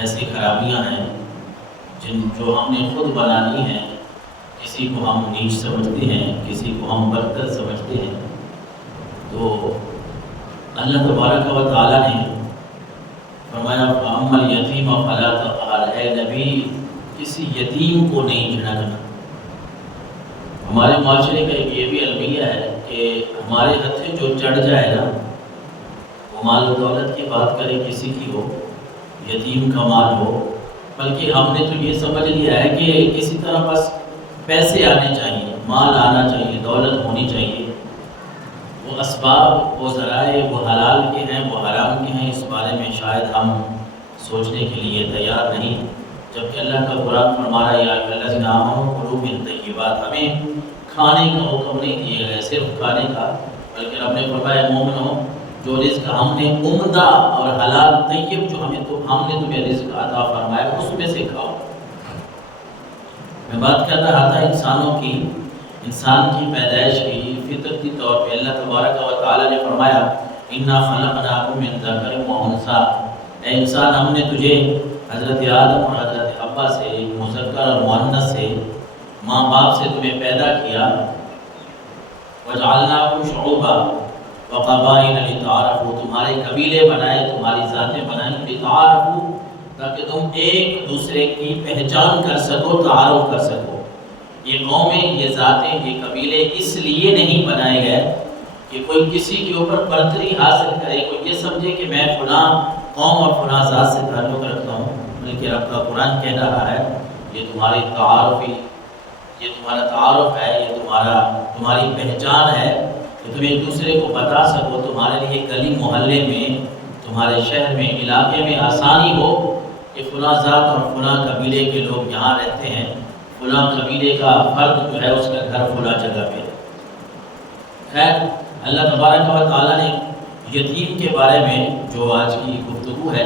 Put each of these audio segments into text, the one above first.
ایسی خرابیاں ہیں جو ہم نے خود بنا لی ہیں. کسی کو ہم نیچ سمجھتے ہیں، کسی کو ہم برتر سمجھتے ہیں. تو اللہ تبارک و تعالیٰ نے فرمایا فَأَمَّا الْيَتِيمَ فَلَا تَقْهَرْ، اے نبی کسی یتیم کو نہیں جھڑکنا. ہمارے معاشرے کا ایک یہ بھی المیہ ہے کہ ہمارے ہتھے جو چڑھ جائے نا، وہ مال و دولت کی بات کرے کسی کی ہو، یتیم کا مال ہو، بلکہ ہم نے تو یہ سمجھ لیا ہے کہ کسی طرح بس پیسے آنے چاہیے، مال آنا چاہیے، دولت ہونی چاہیے. وہ اسباب، وہ ذرائع، وہ حلال کے ہیں، وہ حرام کے ہیں، اس بارے میں شاید ہم سوچنے کے لیے تیار نہیں. جبکہ اللہ کا قرآن فرما رہا ہے یا ایھا الذین آمنوا کلوا من الطیبات، ہمیں کھانے کا حکم نہیں دیا گیا صرف کھانے کا، بلکہ رب نے فرمایا مومنو جو رزق ہم نے عمدہ اور حلال طیب جو ہم نے تمہیں رزق عطا فرمایا اس میں سے کھاؤ. میں بات کر رہا تھا انسان کی پیدائش کی فطرتی طور پہ اللہ تبارک و تعالیٰ نے فرمایا انا خلقناکم من ذکر و انثی، اے انسان ہم نے تجھے حضرت آدم اور حضرت حوا سے، مذکر اور مؤنث سے، ماں باپ سے تمہیں پیدا کیا. وجعلناکم شعوبا وقبائل لتعارفوا، تمہارے قبیلے بنائے، تمہاری ذاتیں بنائیں لتعارفوا، تاکہ تم ایک دوسرے کی پہچان کر سکو، تعارف کر سکو. یہ قومیں، یہ ذاتیں، یہ قبیلے اس لیے نہیں بنائے گئے کہ کوئی کسی کے اوپر برتری حاصل کرے، کوئی یہ سمجھے کہ میں فلاں قوم اور فلاں ذات سے تعلق رکھتا ہوں، بلکہ رب کا قرآن کہہ رہا ہے یہ تمہاری تعارفی، یہ تمہارا تعارف ہے، یہ تمہاری پہچان ہے کہ تم ایک دوسرے کو بتا سکو. تمہارے لیے گلی محلے میں، تمہارے شہر میں، علاقے میں آسانی ہو کہ فلاں ذات اور فلاں قبیلے کے لوگ یہاں رہتے ہیں، فلاں قبیلے کا فرد جو ہے اس کا گھر فلاں جگہ پہ. خیر، اللہ تبارک و تعالیٰ نے یتیم کے بارے میں جو آج کی گفتگو ہے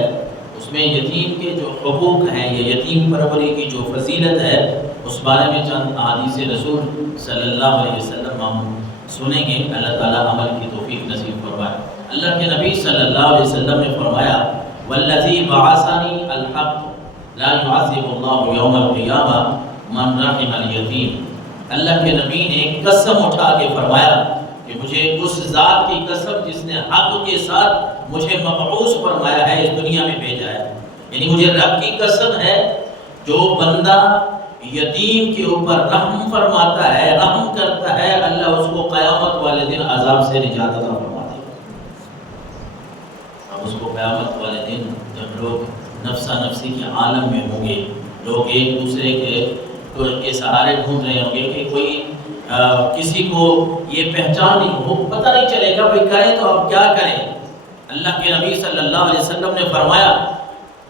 اس میں یتیم کے جو حقوق ہیں، یہ یتیم پروری کی جو فضیلت ہے، اس بارے میں چند احادیث رسول صلی اللہ علیہ وسلم ہم سنیں گے. اللہ تعالیٰ عمل کی توفیق نصیب فرمائے. اللہ کے نبی صلی اللہ علیہ وسلم نے فرمایا والذی بعثنی الحق لا يعذب اللہ یوم القیامہ من رحم الیتیم. اللہ کے نبی نے قسم اٹھا کے فرمایا کہ مجھے اس ذات کی قسم جس نے حق کے ساتھ مجھے مبعوث فرمایا ہے، اس دنیا میں بھیجا ہے، یعنی مجھے رب کی قسم ہے جو بندہ یتیم کے اوپر رحم فرماتا ہے، رحم کرتا ہے، اللہ اس کو قیامت والے دن عذاب سے نجات عطا فرما دے گا. اب اس کو قیامت والے دن جب لوگ نفسا نفسی کے عالم میں ہوں گے، لوگ ایک دوسرے کے سہارے ڈھونڈ رہے ہوں گے کہ کوئی کسی کو یہ پہچان نہیں ہو، پتہ نہیں چلے گا بھائی کریں تو اب کیا کریں. اللہ کے نبی صلی اللہ علیہ وسلم نے فرمایا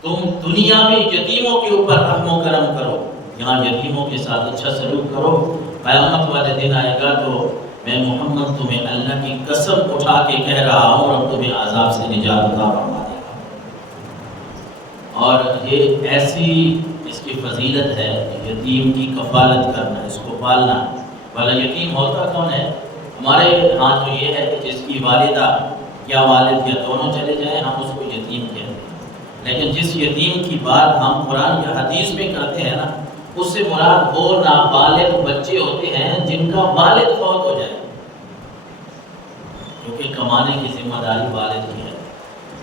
تم دنیا میں یتیموں کے اوپر رحم و کرم کرو، یہاں یتیموں کے ساتھ اچھا سلوک کرو، قیامت والے دن آئے گا تو میں محمد تمہیں اللہ کی قسم اٹھا کے کہہ رہا ہوں اور تمہیں عذاب سے نجات عطا فرما دے گا. اور یہ ایسی اس کی فضیلت ہے یتیم کی کفالت کرنا، اس کو پالنا. والا یتیم ہوتا کون ہے؟ ہمارے ہاں تو یہ ہے کہ جس کی والدہ یا والد یا دونوں چلے جائیں ہم اس کو یتیم کہتے ہیں. لیکن جس یتیم کی بات ہم قرآن یا حدیث میں کرتے ہیں نا، اس سے مراد وہ نابالغ بچے ہوتے ہیں جن کا والد فوت ہو جائے، کیونکہ کمانے کی ذمہ داری والد کی ہے،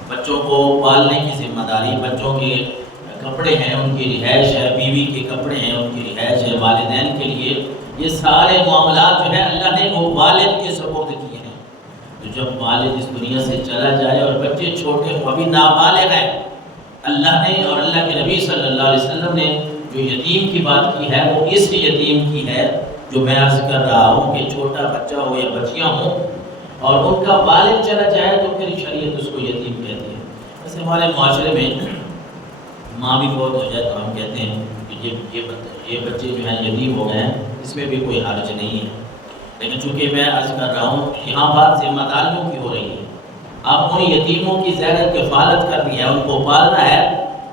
بچوں کو پالنے کی ذمہ داری، بچوں کے کپڑے ہیں، ان کی رہائش ہے، بیوی کے کپڑے ہیں، ان کی رہائش ہے، والدین کے لیے یہ سارے معاملات جو ہیں اللہ نے وہ والد کے سپرد کیے ہیں. تو جب والد اس دنیا سے چلا جائے اور بچے چھوٹے ہوں، ابھی نابالغ ہیں، اللہ نے اور اللہ کے نبی صلی اللہ علیہ وسلم نے جو یتیم کی بات کی ہے وہ اس یتیم کی ہے جو میں عرض کر رہا ہوں کہ چھوٹا بچہ ہو یا بچیاں ہوں اور ان کا والد چلا جائے تو پھر شریعت اس کو یتیم کہتی ہے. ویسے ہمارے معاشرے میں ماں بھی فوت ہو جائے تو ہم کہتے ہیں کہ یہ بچے جو ہیں یتیم ہو گئے ہیں، اس میں بھی کوئی حرج نہیں ہے. لیکن چونکہ میں عرض کر رہا ہوں یہاں بات ذمہ داریوں کی ہو رہی ہے. آپ ان یتیموں کی زیر کفالت کرنی ہے، ان کو پالنا ہے،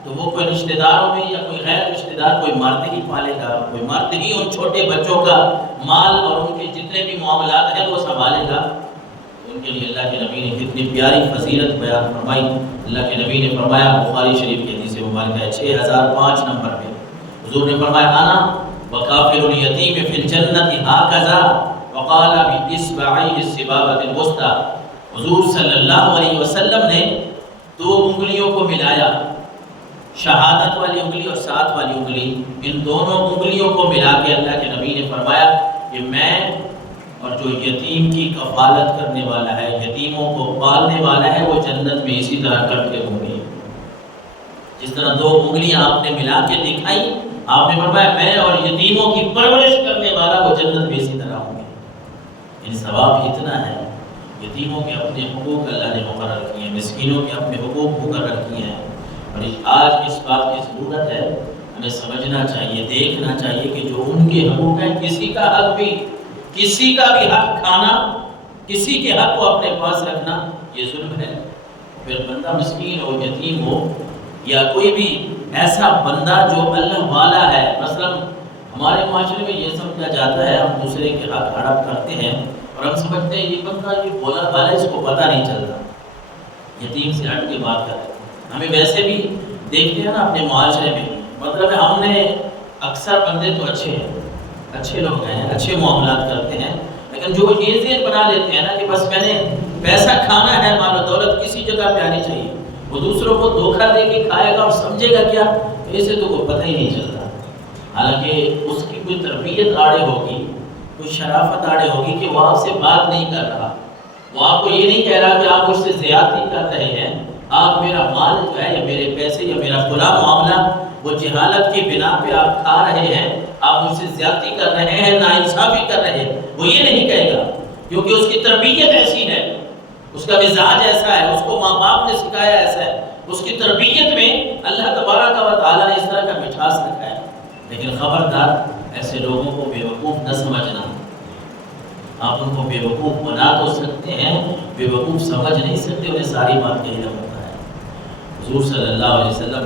تو وہ کوئی رشتہ داروں میں یا کوئی غیر رشتہ دار کوئی مرد ہی پالے گا، کوئی مرد ہی ان چھوٹے بچوں کا مال اور ان کے جتنے بھی معاملات ہیں وہ سنبھالے گا. ان کے لیے اللہ کے نبی نے کتنی پیاری فضیلت بیان فرمائی. اللہ کے نبی نے فرمایا، بخاری شریف کی حدیث مبارکہ ہے 6005 نمبر پہ حضور نے فرمایا انا وکافر الیتیم فی الجنت ہاکذا وقال باصبعی السبابۃ الوسطی. حضور صلی اللہ علیہ وسلم نے 2 انگلیوں کو ملایا، شہادت والی انگلی اور ساتھ والی انگلی، ان دونوں انگلیوں کو ملا کے اللہ کے نبی نے فرمایا کہ میں اور جو یتیم کی کفالت کرنے والا ہے، یتیموں کو پالنے والا ہے، وہ جنت میں اسی طرح کرتے ہوں گے. جس طرح 2 انگلیاں آپ نے ملا کے دکھائی، آپ نے فرمایا میں اور یتیموں کی پرورش کرنے والا وہ جنت میں اسی طرح ہوں گے. ان ثواب اتنا ہے. یتیموں کے اپنے حقوق اللہ نے مقرر کیے ہیں، مسکینوں کے اپنے حقوق مقرر کیے ہیں، اور آج اس بات کی ضرورت ہے، ہمیں سمجھنا چاہیے، دیکھنا چاہیے کہ جو ان کے حقوق ہیں، کسی کا حق بھی، کسی کا بھی حق کھانا، کسی کے حق کو اپنے پاس رکھنا یہ ظلم ہے. پھر بندہ مسکین ہو، یتیم ہو، یا کوئی بھی ایسا بندہ جو اللہ والا ہے. مثلا ہمارے معاشرے میں یہ سمجھا جاتا ہے، ہم دوسرے کے حق ہڑپ کرتے ہیں اور ہم سمجھتے ہیں یہ بندہ یہ بولا والا ہے، اس کو پتہ نہیں چلتا. یتیم سے ہٹ کے بات کریں. ہمیں ویسے بھی دیکھتے ہیں نا اپنے معاشرے میں، مطلب ہم نے اکثر بندے تو اچھے ہیں، اچھے لوگ ہیں، اچھے معاملات کرتے ہیں، لیکن جو یہ ذہن بنا لیتے ہیں نا کہ بس میں نے پیسہ کھانا ہے، مال و دولت کسی جگہ پہ آنی چاہیے، وہ دوسروں کو دھوکہ دے کے کھائے گا اور سمجھے گا کیا، اسے تو کوئی پتہ ہی نہیں چلتا. حالانکہ اس کی کوئی تربیت آڑے ہوگی، کوئی شرافت آڑے ہوگی کہ وہ آپ سے بات نہیں کر رہا، وہ آپ کو یہ نہیں کہہ رہا کہ آپ مجھ سے زیادتی کر رہے ہیں، آپ میرا مال جو ہے یا میرے پیسے یا میرا کھلا معاملہ وہ جہالت کی بنا پہ آپ کھا رہے ہیں، آپ مجھ سے زیادتی کر رہے ہیں، ناانصافی کر رہے ہیں، وہ یہ نہیں کہے گا، کیونکہ اس کی تربیت ایسی ہے، اس کا مزاج ایسا ہے، اس کو ماں باپ نے سکھایا ایسا ہے، اس کی تربیت میں اللہ تبارک و تعالیٰ نے اس طرح کا مٹھاس رکھا ہے. لیکن خبردار ایسے لوگوں کو بیوقوف نہ سمجھنا. آپ ان کو بیوقوف بنا تو سکتے ہیں، بیوقوف سمجھ نہیں سکتے، انہیں ساری بات کا علم ہوتا ہے. حضور صلی اللہ علیہ وسلم